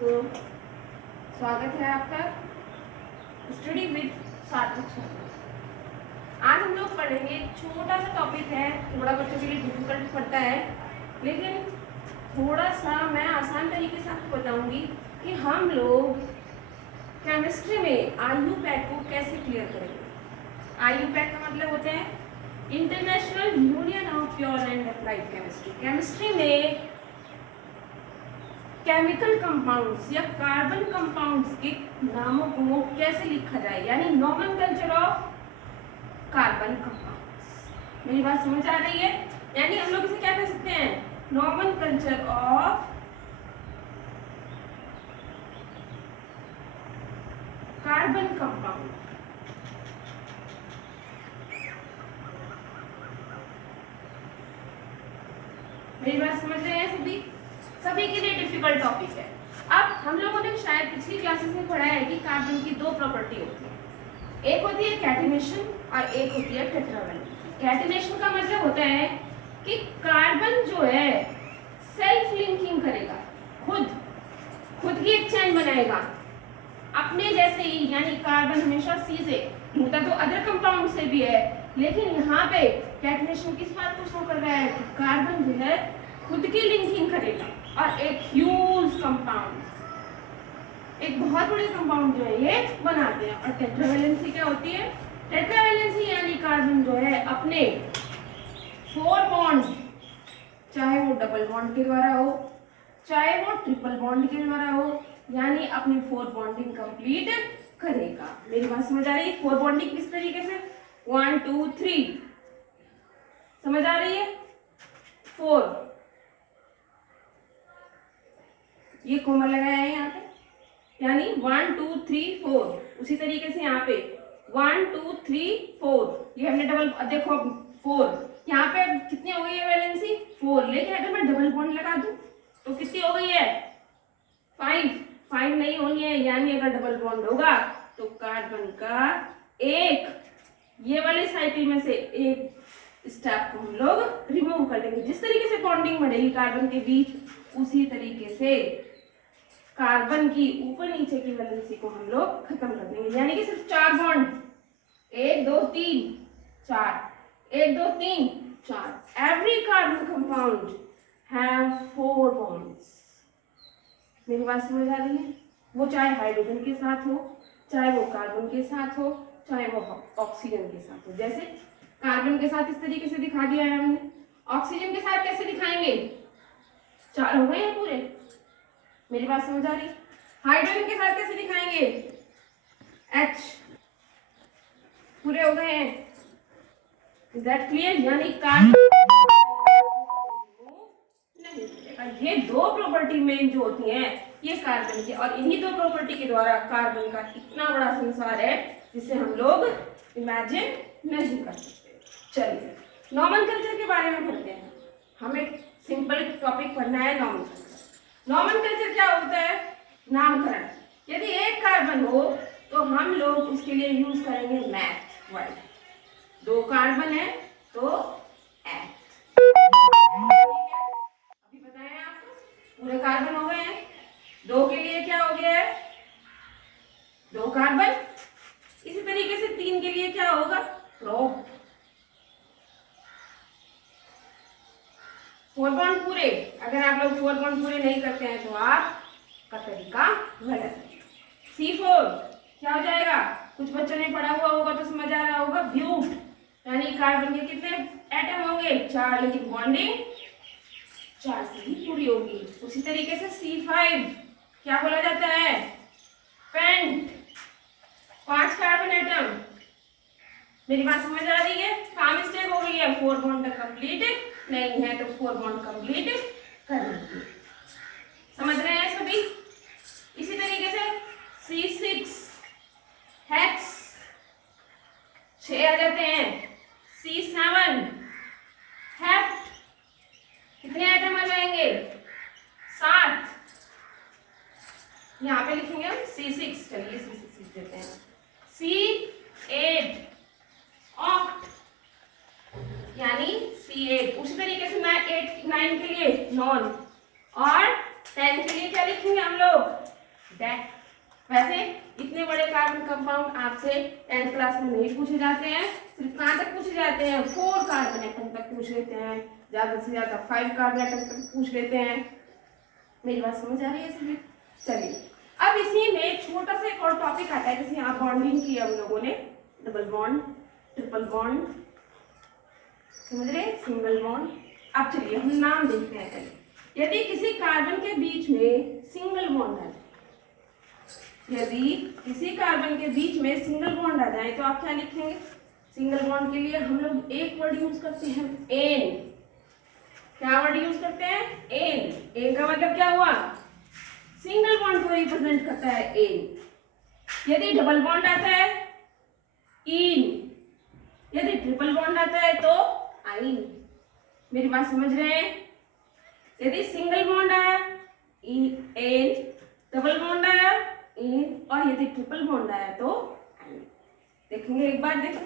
तो स्वागत है आपका स्टडी विद सार्थक शर्मा। आज हम लोग पढ़ेंगे, छोटा सा टॉपिक है, थोड़ा बच्चों के लिए डिफिकल्ट पड़ता है, लेकिन थोड़ा सा मैं आसान तरीके से आपको बताऊंगी कि हम लोग केमिस्ट्री में IUPAC को कैसे क्लियर करेंगे। IUPAC का मतलब होता है international union of pure and applied chemistry. Chemistry में केमिकल कंपाउंड्स या कार्बन कंपाउंड्स के नामों को कैसे लिखा जाए, यानी नोमेनक्लेचर ऑफ कार्बन कंपाउंड्स। मेरी बात समझ आ रही है? यानी हम लोग इसे क्या कह सकते हैं, नोमेनक्लेचर ऑफ कार्बन कंपाउंड। मेरी बात समझ रहे हैं सभी? सभी के लिए डिफिकल्ट टॉपिक है। अब हम लोगों ने शायद पिछली क्लासेस में पढ़ा है कि कार्बन की दो प्रॉपर्टी होती है, एक होती है कैटिनेशन और एक होती है टेट्रावैलेंसी। कैटिनेशन का मतलब होता है कि कार्बन जो है सेल्फ लिंकिंग करेगा, खुद की एक चेन बनाएगा अपने जैसे ही, यानी कार्बन हमेशा C से होता तो अदर कंपाउंड से भी है, लेकिन यहाँ पे कैटिनेशन किस बात को शो कर रहा है कि कार्बन जो है खुद की लिंकिंग करेगा और एक ह्यूज कंपाउंड, एक बहुत बड़े कंपाउंड जो है ये बनाते हैं। और टेट्रावैलेंसी क्या होती है? टेट्रावैलेंसी यानी कार्बन जो है अपने 4 बॉन्ड, चाहे वो डबल बॉन्ड के द्वारा हो चाहे वो ट्रिपल बॉन्ड के द्वारा हो, यानी अपनी 4 बॉन्डिंग कंप्लीट करेगा। मेरी बात समझ आ रही है? 4 बॉन्डिंग किस तरीके से, 1 2 3, समझ आ रही है? 4, ये कोमा लगाया है यहाँ पे, यानी 1 2 3 4। उसी तरीके से यहाँ पे 1 2 3 4, ये हमने डबल, देखो 4, यहाँ पे कितनी हो गई है वैलेंसी 4, लेकिन अगर मैं डबल बॉन्ड लगा दूं तो कितनी हो गई है 5 नहीं होनी है, यानी अगर डबल बॉन्ड होगा तो कार्बन का एक, ये वाले साइकिल में से एक स्टेप को हम लोग रिमूव कर देंगे। जिस तरीके से बॉन्डिंग बढ़ेगी कार्बन के बीच, उसी तरीके से कार्बन की ऊपर नीचे की वैलेंसी को हम लोग खत्म कर देंगे, यानी कि सिर्फ 4 bond, 1 2 3 4, 1 2 3 4। Every carbon compound have 4 bonds. मेरी बात समझ आ रही है? वो चाहे हाइड्रोजन के साथ हो, चाहे वो कार्बन के साथ हो, चाहे वो ऑक्सीजन के साथ हो। जैसे कार्बन के साथ इस तरीके से दिखा दिया है हमने, ऑक्सीजन के साथ कैसे दिखाएंगे, 4 हो गए हैं पूरे। मेरी बात समझ आ रही? हाइड्रोजन के साथ कैसे दिखाएंगे, H पूरे हो गए हैं। Is that clear? यानी कार्बन नहीं, ये 2 प्रॉपर्टी मेन जो होती हैं ये कार्बन की, और इन्हीं 2 प्रॉपर्टी के द्वारा कार्बन का इतना बड़ा संसार है जिसे हम लोग इमेजिन नहीं कर सकते। चलिए नोमेनक्लेचर के बारे में पढ़ते हैं। हमें सिंपल टॉपिक पढ़ना है, नोमेनक्लेचर। नोमेनक्लेचर क्या होता है? नामकरण। यदि एक कार्बन हो तो हम लोग उसके लिए यूज करेंगे मैथ वर्ड। 2 कार्बन है तो एथ। अभी बताया आपको, पूरे कार्बन हो गए हैं, 2 के लिए क्या हो गया है, 2 कार्बन। इसी तरीके से 3 के लिए क्या होगा, प्रोप। 4 बॉन्ड पूरे, अगर आप लोग 4 बॉन्ड पूरे नहीं करते हैं तो आपका तरीका गलत है। C4 क्या हो जाएगा, कुछ बच्चों ने पढ़ा हुआ होगा तो समझ आ रहा होगा, ब्यूट, यानी कार्बन के कितने एटम होंगे, 4, लेकिन बॉन्डिंग 4 से ही पूरी होगी। उसी तरीके से C5 क्या बोला जाता है, पेंट, 5 कार्बन एटम। मेरी बात समझ आ रही है? कहाँ मिस्टेक हो गई है, 4 बॉन्ड तक कंप्लीट नहीं है तो 4 बॉन्ड कंप्लीट कर लीजिए। समझ रहे हैं सभी? इसी तरीके से C6 हेक्स 6 आ जाते हैं, C7 हेप्ट, कितने आइटम आ जाएंगे, 7। यहाँ पे लिखेंगे हम C6, चलिए C6 लिख देते हैं। C8 ऑक्ट, यानी C8। उसी तरीके से मैं 8 9 के लिए नॉन, और 10 के लिए क्या लिखेंगे हम लोग, डेक। वैसे इतने बड़े कार्बन कंपाउंड आपसे 10th क्लास में नहीं पूछे जाते हैं, सिर्फ कहाँ तक पूछे जाते हैं, 4 कार्बन एटम तक पूछ लेते हैं, ज्यादा से ज्यादा 5 कार्बन एटम तक पूछ लेते हैं। मेरी बात समझ आ रही है सभी? चलिए अब इसी में एक छोटा सा एक और टॉपिक आता है, जैसे यहाँ बॉन्डिंग किया हम लोगों ने, डबल बॉन्ड, ट्रिपल बॉन्ड, समझ रहे, सिंगल बॉन्ड। अब चलिए हम नाम देखते हैं पहले। यदि किसी कार्बन के बीच में सिंगल बॉन्ड है, यदि किसी कार्बन के बीच में सिंगल बॉन्ड आ जाए तो आप क्या लिखेंगे? सिंगल बॉन्ड के लिए हम लोग एक वर्ड यूज करते हैं, एन। क्या वर्ड यूज करते हैं? एन। एन का मतलब क्या हुआ? सिंगल बॉन्ड को रिप्रेजेंट करता है एन। यदि डबल बॉन्ड आता है, इन। यदि ट्रिपल बॉन्ड आता है तो आइन। मेरी बात समझ रहे हैं? यदि सिंगल बॉन्ड आया, एन, डबल बॉन्ड आया, इन, और यदि ट्रिपल बॉन्ड आया तो आइन। देखेंगे एक बार, देखो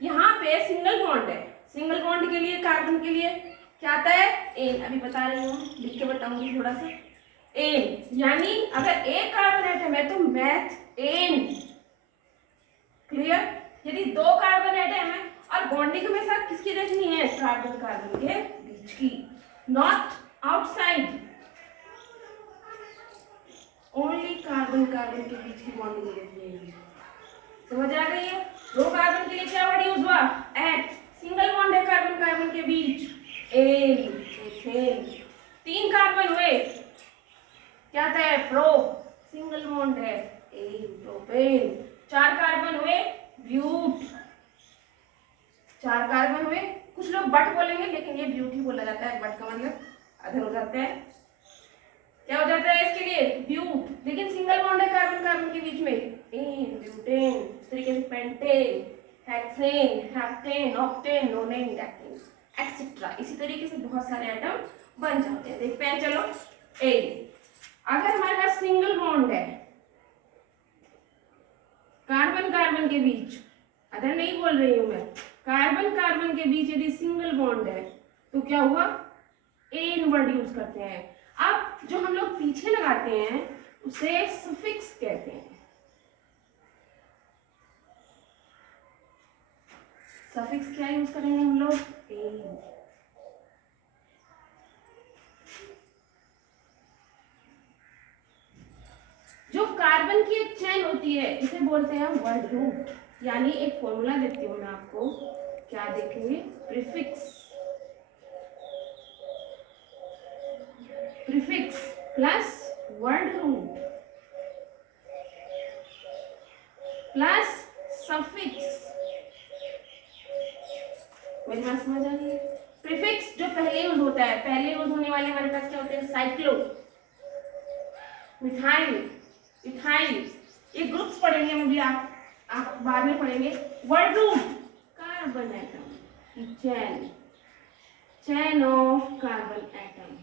यहाँ पे सिंगल बॉन्ड है, सिंगल बॉन्ड के लिए कार्बन के लिए क्या आता है? एन। अभी बता रही हूँ, लिख के बताऊंगी थोड़ा सा। एन यानी अगर एक कार्बन एटम है तो मैथ एन। क्लियर? यदि 2 कार्बन एटम है और बॉन्डिंग हमेशा किसकी देखनी है? कार्बन कार्बन के बीच की, not outside. Only carbon carbon के बीच की बॉन्डिंग देखनी है। समझ आ गई है? 2 कार्बन के लिए क्या वर्ड यूज हुआ? एट। सिंगल बॉन्ड है कार्बन कार्बन के बीच, एन, एथेन। 3 कार्बन हुए, क्या आता है? प्रो। सिंगल बॉन्ड है, एन, प्रोपेन। 4 कार्बन हुए, ब्यूट। 4 कार्बन हुए, कुछ लोग बट बोलेंगे लेकिन ये ब्यूटी बोला जाता है, बट का मतलब अधर हो जाता है। क्या हो जाता है इसके लिए? ब्यूट। लेकिन सिंगल बॉन्ड है कार्बन कार्बन के बीच में, एन, ब्यूटेन। इस तरीके से pentane, hexane, heptane, octane, नोनेन, decane, etcetera. इसी तरीके से बहुत सारे आइटम बन जाते हैं। देखते हैं, चलो। एन, अगर हमारे पास सिंगल बॉन्ड है कार्बन कार्बन के बीच, अदर नहीं बोल रही हूं मैं, कार्बन कार्बन के बीच यदि सिंगल बॉन्ड है तो क्या हुआ? एन वर्ड यूज करते हैं। अब जो हम लोग पीछे लगाते हैं उसे सफिक्स कहते हैं। सफिक्स क्या यूज करेंगे हम लोग? एन। जो कार्बन की एक चेन होती है इसे बोलते हैं वर्ड रूट, यानी एक फॉर्मूला देती हूं मैं आपको, क्या देखेंगे? Prefix. Prefix plus word root plus suffix. मेरी बात समझ आ रही है? प्रीफिक्स जो पहले यूज होता है, पहले यूज होने वाले हमारे पास क्या होते हैं? Cyclo, methyl, ethyl. ये ग्रुप्स पढ़ेंगे हम भी, आप बाद में पढ़ेंगे। Word root, carbon atom, chain, chain of carbon atom.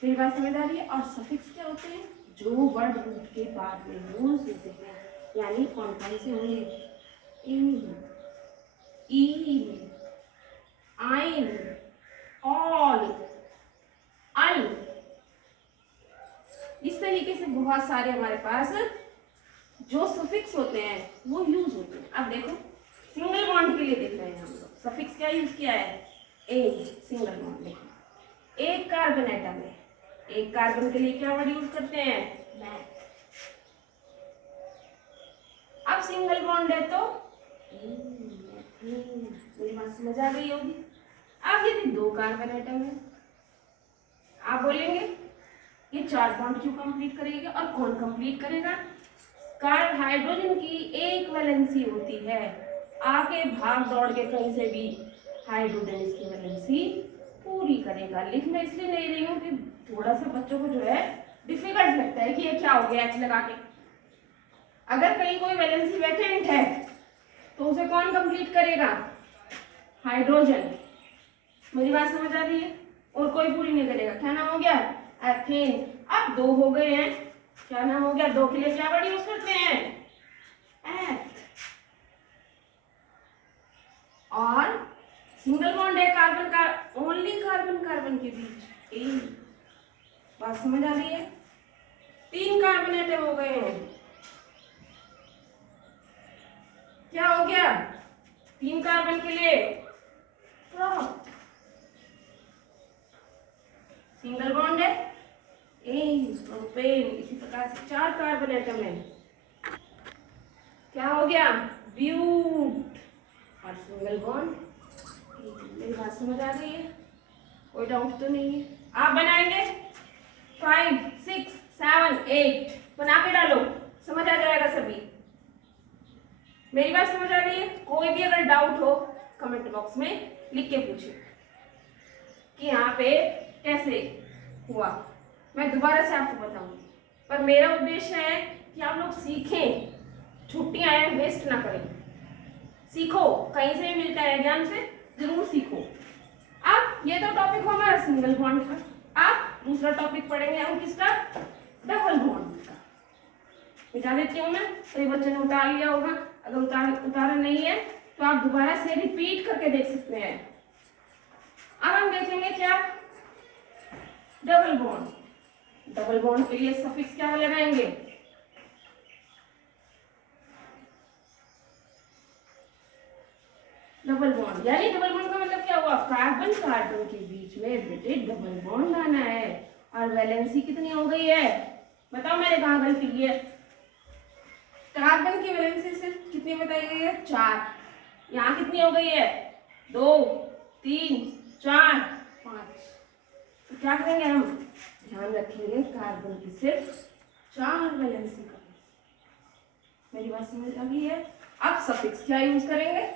फिर बात समझ आ रही है? और सफिक्स क्या होते हैं? जो वर्ड रूट के बाद में यूज होते हैं, यानी कौन कौन से होंगे? इन, ईन, आइन, ऑल, अल। इस तरीके से बहुत सारे हमारे पास जो सफिक्स होते हैं वो यूज होते हैं। अब देखो सिंगल बॉन्ड के लिए देख रहे हैं हम लोग, सफिक्स क्या यूज किया है? ए, सिंगल बॉन्ड। देखो एक कार्बन एटम है, एक कार्बन के लिए क्या वर्ड यूज करते हैं? मैथ। अब सिंगल बॉन्ड है तो मेरी बात समझ आ गई होगी। अब यदि 2 कार्बन एटम है, आप बोलेंगे ये 4 बॉन्ड क्यों कंप्लीट करेगा? और कौन कंप्लीट करेगा? हाइड्रोजन की एक वैलेंसी होती है, आके भाग दौड़ के कहीं से भी हाइड्रोजन इसकी वैलेंसी पूरी करेगा। लिख मैं इसलिए नहीं रही हूँ कि थोड़ा सा बच्चों को जो है डिफिकल्ट लगता है कि ये क्या हो गया एच लगा के। अगर कहीं कोई वैलेंसी वैकेंट है तो उसे कौन कंप्लीट करेगा? हाइड्रोजन। मेरी बात समझ आ रही है? और कोई पूरी नहीं करेगा। क्या नाम हो गया? एथेन। अब 2 हो गए हैं, क्या नाम हो गया? 2 के लिए क्या वर्ड यूज करते हैं? एथ। और सिंगल बॉन्ड है कार्बन कार्बन के बीच एन। बात समझ आ रही है? 3 कार्बन एटम हो गए हैं। क्या हो गया? 3 कार्बन के लिए prop, सिंगल बॉन्ड है एन प्रोपेन। इसी प्रकार से 4 कार्बन एटम है। क्या हो गया? ब्यूट और सिंगल बॉन्ड। मेरी बात समझ आ रही है? कोई डाउट तो नहीं है? आप बनाएंगे 5 6 7 8 बना के डालो, समझ आ जाएगा सभी। मेरी बात समझ आ रही है? कोई भी अगर डाउट हो कमेंट बॉक्स में लिख के पूछिए कि यहाँ पे कैसे हुआ। मैं दोबारा से आपको बताऊंगी, पर मेरा उद्देश्य है कि आप लोग सीखें, छुट्टियां हैं वेस्ट ना करें। सीखो, कहीं से भी मिलता है ज्ञान से जरूर सीखो। अब ये तो टॉपिक हो हमारा सिंगल बॉन्ड का। अब दूसरा टॉपिक पढ़ेंगे हम किसका? डबल बॉन्ड का। मिटा देती हूँ मैं, कई बच्चों ने उतार लिया होगा। अगर उतारा नहीं है तो आप दोबारा से रिपीट करके देख सकते हैं। अब हम देखेंगे क्या? Double bond. डबल बॉन्ड के लिए सफिक्स क्या लगाएंगे? डबल बॉन्ड, यानी डबल बॉन्ड का मतलब क्या हुआ? कार्बन कार्बन के बीच में बेटे डबल बॉन्ड आना है। और वैलेंसी कितनी हो गई है? बताओ मैंने कहाँ गलती की है? कार्बन की वैलेंसी सिर्फ कितनी बताई गई है? 4। यहाँ कितनी हो गई है? 2 3 4 5। तो क्या करेंगे हम? ध्यान रखेंगे कार्बन की सिर्फ 4 वैलेंसी का। मेरी बात समझ आ गई है? अब सफिक्स क्या यूज करेंगे?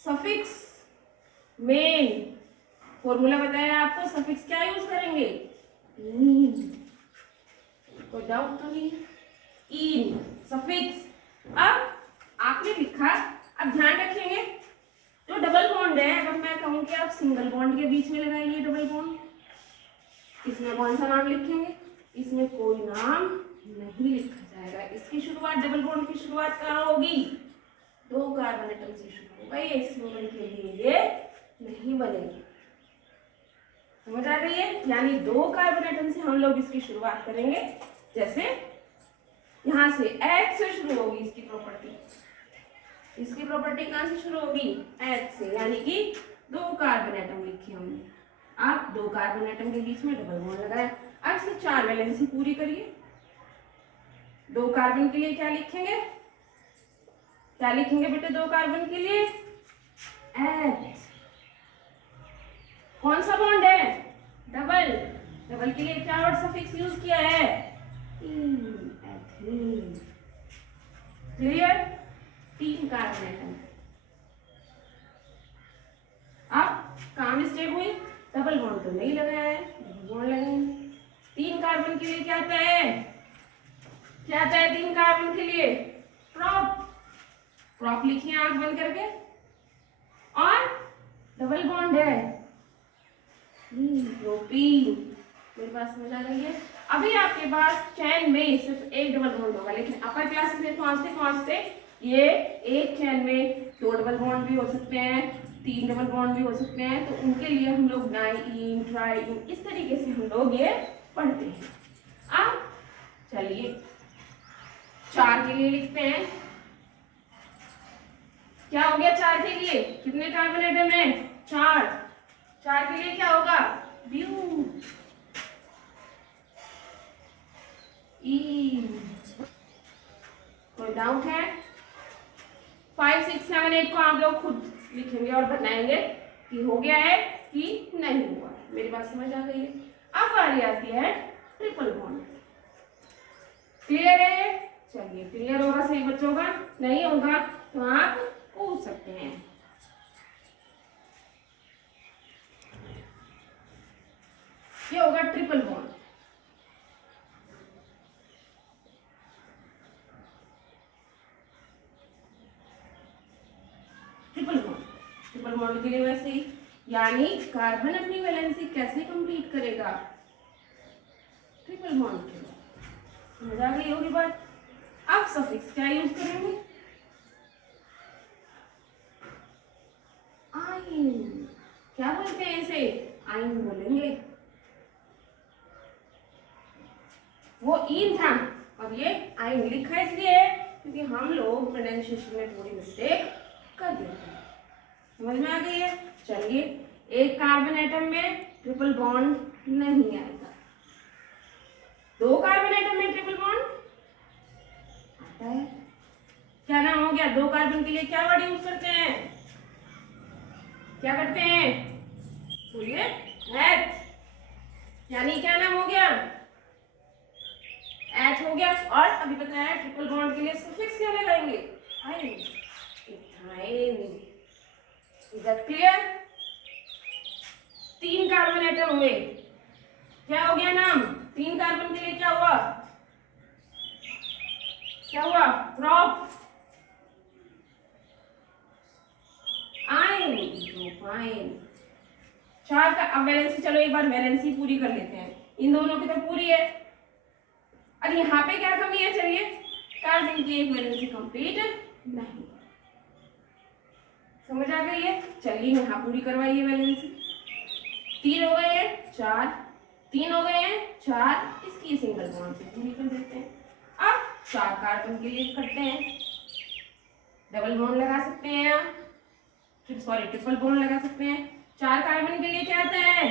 सफिक्स मेन फॉर्मूला बताया आपको। सफिक्स क्या यूज करेंगे? इन। कोई डाउट तो नहीं? इन सफिक्स। अब आपने लिखा, अब ध्यान रखेंगे जो डबल बॉन्ड है, अगर मैं कहूं कि आप सिंगल बॉन्ड के बीच में लगाइए डबल बॉन्ड, इसमें कौन सा नाम लिखेंगे? इसमें कोई नाम नहीं लिखा जाएगा। इसकी शुरुआत, डबल बॉन्ड की शुरुआत कहाँ होगी? 2 कार्बन एटम से शुरू होगा। ये सिंगल के लिए ये नहीं बनेगी। समझ आ रही है? यानी 2 कार्बन एटम से हम लोग इसकी शुरुआत करेंगे। जैसे यहां से H से शुरू होगी इसकी प्रॉपर्टी। इसकी प्रॉपर्टी कहां से शुरू होगी? H से, यानी कि 2 कार्बन एटम लिखे हमने। आप 2 कार्बन एटम के बीच में डबल बॉन्ड लगाया। अब इसकी 4 वैलेंसी पूरी करिए। 2 कार्बन के लिए क्या लिखेंगे? क्या लिखेंगे बेटे 2 कार्बन के लिए? H। कौन सा बॉन्ड है? डबल। डबल के लिए क्या वर्ड सफिक्स यूज किया है? एथीन। क्लियर? 3 carbon atom. अब कहाँ मिस्टेक हुई? डबल बॉन्ड तो नहीं लगाया है, डबल बॉन्ड लगाएंगे। 3 कार्बन के लिए क्या आता है? क्या आता है 3 कार्बन के लिए? प्रॉप। प्रॉप लिखिए आंख बंद करके। और डबल बॉन्ड है प्रोपीन। मेरे पास समझ आ रही है? अभी आपके पास चैन में सिर्फ एक डबल बॉन्ड होगा, लेकिन अपर क्लास में पहुंचते पहुंचते ये एक चैन में 2 डबल बॉन्ड भी हो सकते हैं, 3 डबल बॉन्ड भी हो सकते हैं। तो उनके लिए हम लोग डाइईन, ट्राईईन, इस तरीके से हम लोग ये पढ़ते हैं। अब चलिए 4 के लिए लिखते हैं। क्या हो गया 4 के लिए? कितने कार्बन एटम है? 4। 4 के लिए क्या होगा? ब्यूट। कोई डाउट है? 5 6 7 8 को आप लोग खुद लिखेंगे और बताएंगे कि हो गया है कि नहीं हुआ। मेरी बात समझ आ गई है? अब बारी आती है ट्रिपल बॉन्ड। क्लियर है? चलिए, क्लियर होगा सही बच्चों का? नहीं होगा तो आप पूछ सकते हैं। ये होगा ट्रिपल बॉन्ड। ट्रिपल बॉन्ड के लिए वैसे ही, यानी कार्बन अपनी वैलेंसी कैसे कंप्लीट करेगा? ट्रिपल बॉन्ड के लिए। समझ आ गई होगी बात? अब सफिक्स क्या यूज करेंगे? आइन। क्या बोलते हैं इसे, आइन बोलेंगे। वो इन था, अब ये आइन लिखा इसलिए क्योंकि हम लोग प्रोनाउंसिएशन में थोड़ी मिस्टेक कर देते हैं। समझ में आ गई है? चलिए, एक कार्बन एटम में ट्रिपल बॉन्ड नहीं आएगा, दो कार्बन एटम में ट्रिपल बॉन्ड आता है। क्या नाम हो गया? दो कार्बन के लिए क्या वर्ड यूज करते हैं? क्या करते हैं? बोलिए, एच। यानी क्या नाम हो गया? एच हो गया। और अभी बताया ट्रिपल बॉन्ड के लिए सफिक्स क्या लगाएंगे? आइन, इथाइन। Is that clear? तीन कार्बन एटम हुए, क्या हो गया नाम? तीन कार्बन के लिए क्या हुआ? क्या हुआ? प्रोप आइन, प्रोपाइन। चार का अब वैलेंसी, चलो एक बार वैलेंसी पूरी कर लेते हैं। इन दोनों की तो पूरी है, और यहाँ पे क्या कमी है? चलिए, कार्बन की एक वैलेंसी कंप्लीट नहीं। समझ आ गई है? चलिए यहाँ पूरी करवाइए वैलेंसी। तीन हो गए हैं, चार, तीन हो गए हैं, चार, इसकी सिंगल बॉन्ड पे पूरी कर देते हैं। अब चार कार्बन के लिए करते हैं, डबल बॉन्ड लगा सकते हैं या सॉरी ट्रिपल बॉन्ड लगा सकते हैं। चार कार्बन के लिए क्या आता है?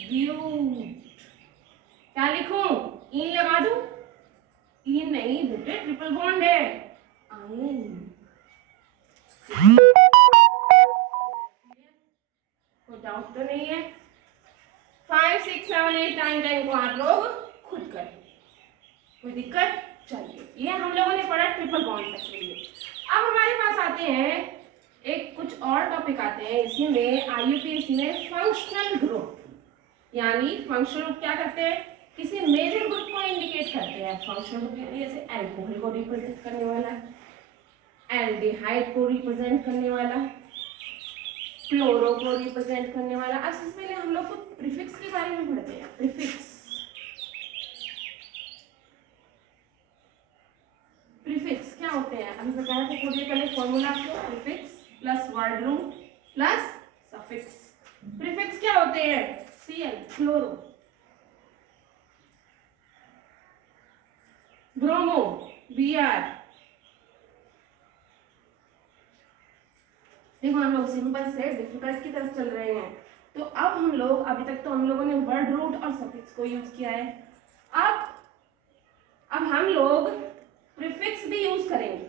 ब्यूट। क्या लिखूं? इन लगा दूं? इन नहीं बेटे, ट्रिपल बॉन्ड है, आयन। कोई डाउट तो नहीं है? 5, 6, 7, 8, 9, 10 को आप लोग खुद करें, कोई दिक्कत? चलिए, ये हम लोगों ने पढ़ा ट्रिपल बॉन्ड तक के लिए। अब हमारे पास आते हैं एक कुछ और टॉपिक आते हैं इसमें, आईयूपीएससी में फंक्शनल ग्रुप। यानी फंक्शनल ग्रुप क्या करते हैं? किसी मेजर ग्रुप को इंडिकेट करते हैं। फंक्शनल ग्रुप यानी जैसे अल्कोहल को रिप्रेजेंट करने वाला, एल्डिहाइड को रिप्रेजेंट करने वाला, फ्लोरो को रिप्रेजेंट करने वाला। अब सबसे पहले हम लोग को प्रीफिक्स के बारे में पढ़ते हैं। प्रीफिक्स, प्रीफिक्स क्या होते हैं? अभी बताया था थोड़ी देर पहले फॉर्मूला आपको, prefix plus word root plus suffix. Prefix क्या होते हैं? Cl chloro, bromo Br। देखो हम लोग सिंपल से डिफिकल्ट की तरफ चल रहे हैं, तो अब हम लोग, अभी तक तो हम लोगों ने वर्ड रूट और सफिक्स को यूज किया है। अब हम लोग प्रीफिक्स भी यूज करेंगे।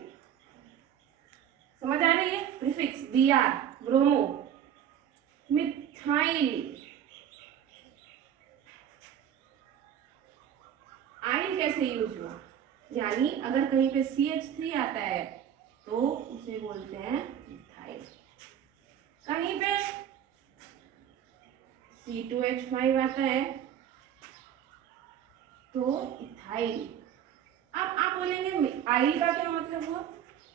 समझ आ रही है? Prefix Br, bromo, methyl. Ion कैसे यूज हुआ? यानी अगर कहीं पे CH3 आता है तो उसे बोलते हैं मिथाइल, कहीं पे C2H5 आता है तो इथाइल। अब आप बोलेंगे आइल का क्या मतलब हुआ?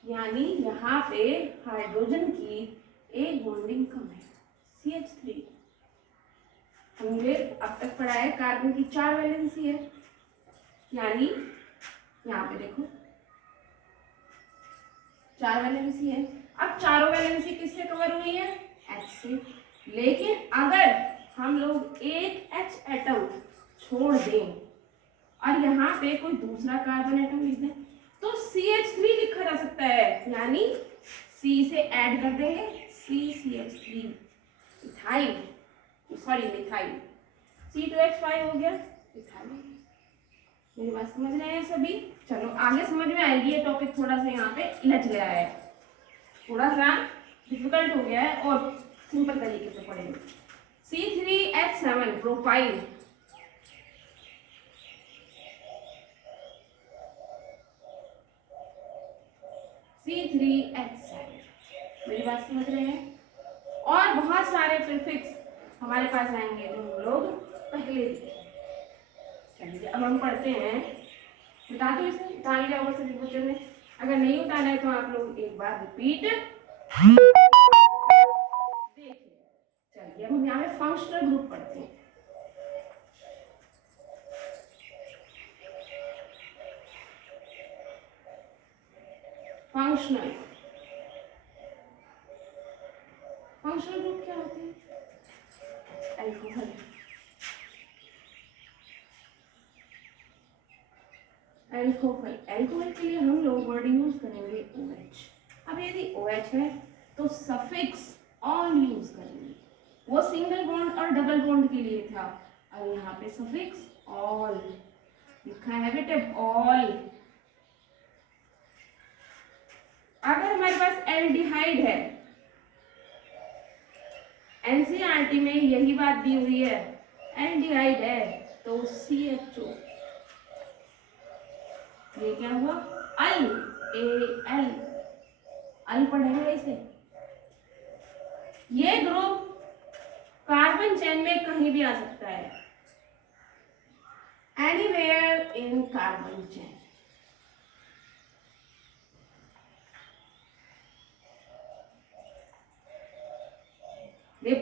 यानी यहाँ पे हाइड्रोजन की एक बॉन्डिंग कम है, CH3। हमने अब तक पढ़ा है कार्बन की 4 वैलेंसी है, यानी यहाँ पे देखो 4 वैलेंसी है। अब चारों वैलेंसी किससे कवर हुई है? H से। लेकिन अगर हम लोग एक H एटम छोड़ दें और यहाँ पे कोई दूसरा कार्बन एटम लिख दें तो CH3 लिखा जा सकता है, यानी C से ऐड कर देंगे CCH3, ethyl, sorry methyl. C2H5 हो गया इथाइल। मेरी बात समझ रहे हैं सभी? चलो आगे समझ में आएगी। ये टॉपिक थोड़ा सा यहाँ पे लच गया है, थोड़ा सा डिफिकल्ट हो गया है और सिंपल तरीके से पढ़ेंगे। C3H7 propyl, C3H7। मेरी बात समझ रहे हैं? और बहुत सारे प्रीफिक्स हमारे पास आएंगे जो हम लोग पहले देखेंगे। चलिए अब हम पढ़ते हैं। बता दो, इसे उतार लिया होगा सभी बच्चों ने? अगर नहीं उतारा है तो आप लोग एक बार रिपीट देखिए। चलिए अब हम यहाँ पे फंक्शनल ग्रुप पढ़ते हैं। फंक्शनल, फंक्शनल ग्रुप क्या होते हैं? अल्कोहल। अल्कोहल, अल्कोहल के लिए हम लोग वर्ड यूज करेंगे OH। अब यदि OH है तो सफिक्स ऑल यूज करेंगे। वो सिंगल बॉन्ड और डबल बॉन्ड के लिए था, और यहाँ पे सफिक्स ऑल लिखा है बेटे, ऑल। अगर हमारे पास एल्डिहाइड है, एनसीईआरटी में यही बात दी हुई है, एल्डिहाइड है तो CHO, ये क्या हुआ? अल, AL, अल पढ़ेंगे इसे। ये ग्रुप कार्बन चेन में कहीं भी आ सकता है, anywhere in carbon chain.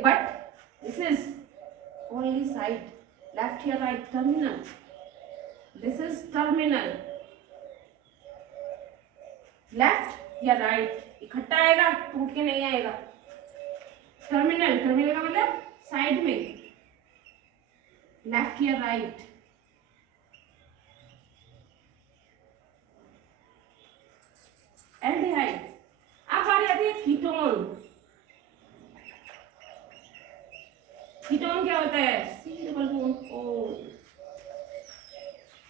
But this is only side, left या right, terminal. This is terminal. Left या राइट इकट्ठा आएगा, टूट के नहीं आएगा। टर्मिनल, टर्मिनल का मतलब साइड में, लेफ्ट या राइट। एल्डिहाइड। अब बारी आती है कीटोन। कीटोन क्या होता है? C double bond O,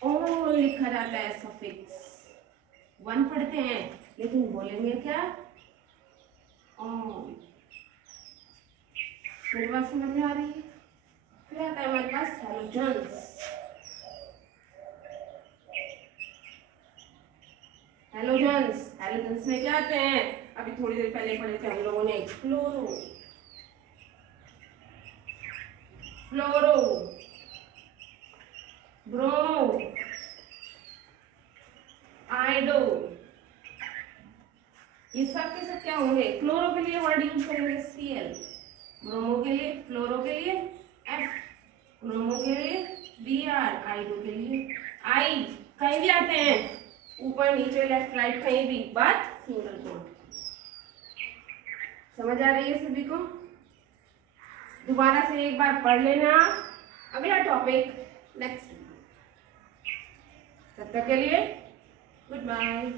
O लिखा जाता है सफिक्स, 1 पढ़ते हैं लेकिन बोलेंगे क्या? ऑन। मेरी बात समझ में आ रही है? फिर आता है हमारे पास हैलोजन्स। हैलोजन्स, हैलोजन्स में क्या आते हैं? अभी थोड़ी देर पहले पढ़े थे हम लोगों ने, क्लोरो, फ्लोरो, ब्रोमो, आइडो, ये सब के सब क्या होंगे? क्लोरो के लिए वर्ड यूज करेंगे Cl, ब्रोमो के लिए, फ्लोरो के लिए F, ब्रोमो के लिए Br, आइडो के लिए I। कहीं भी आते हैं, ऊपर नीचे लेफ्ट राइट कहीं भी, बात सिंगल बॉन्ड। समझ आ रही है सभी को? दोबारा से एक बार पढ़ लेना, अगला टॉपिक नेक्स्ट। तब तक के लिए गुड बाय।